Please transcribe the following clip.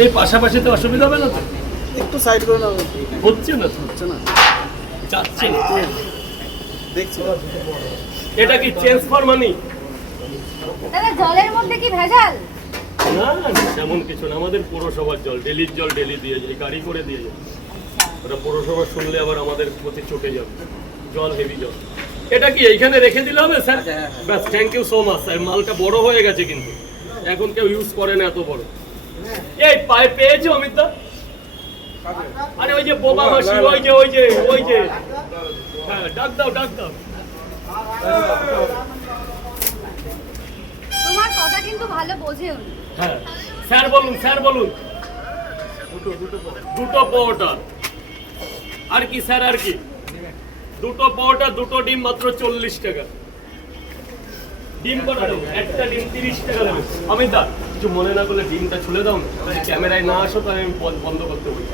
এই পাশাপাশি তো অসুবিধা হবে না তো? একটু সাইড করে নাও। হচ্ছে না তো, হচ্ছে না, যাচ্ছে না। দেখছি। এটা কি চেঞ্জ ফর মানি? দাদা জলের মধ্যে কি ভেজাল? না না তেমন কিছু না, আমাদের পৌরসভার জল, ডেলির জল ডেলি দিয়ে যায়, গাড়ি করে দিয়ে যায়। ওটা পৌরসভা শুনলে আবার আমাদের প্রতি চটে যাবে, জল হেভি জল। এটা কি এইখানে রেখে দিলে হবে স্যার? ব্যাস, thank you so much sir. মালটা বড় হয়ে গেছে কিন্তু এখন কেউ ইউজ করে না এত বড়। এই পায়ে পেয়েছো অমিতদা? আরে ওই যে বোবা মাসি, ওই যে হ্যাঁ, ডাক দাও। তোমার কথা কিন্তু ভালো বোঝে উনি। হ্যাঁ স্যার বলুন। দুটো পরোটা। আর কি স্যার, আর কি? দুটো পরোটা, দুটো ডিম, মাত্র 40 টাকা। ডিম কটা দেবো? একটা ডিম 30 টাকা দেবে। অমিত দা কিছু মনে না করলে ডিমটা ছুলে দাও না, ক্যামেরায় না আসো তো আমি বন্ধ করতে বলি।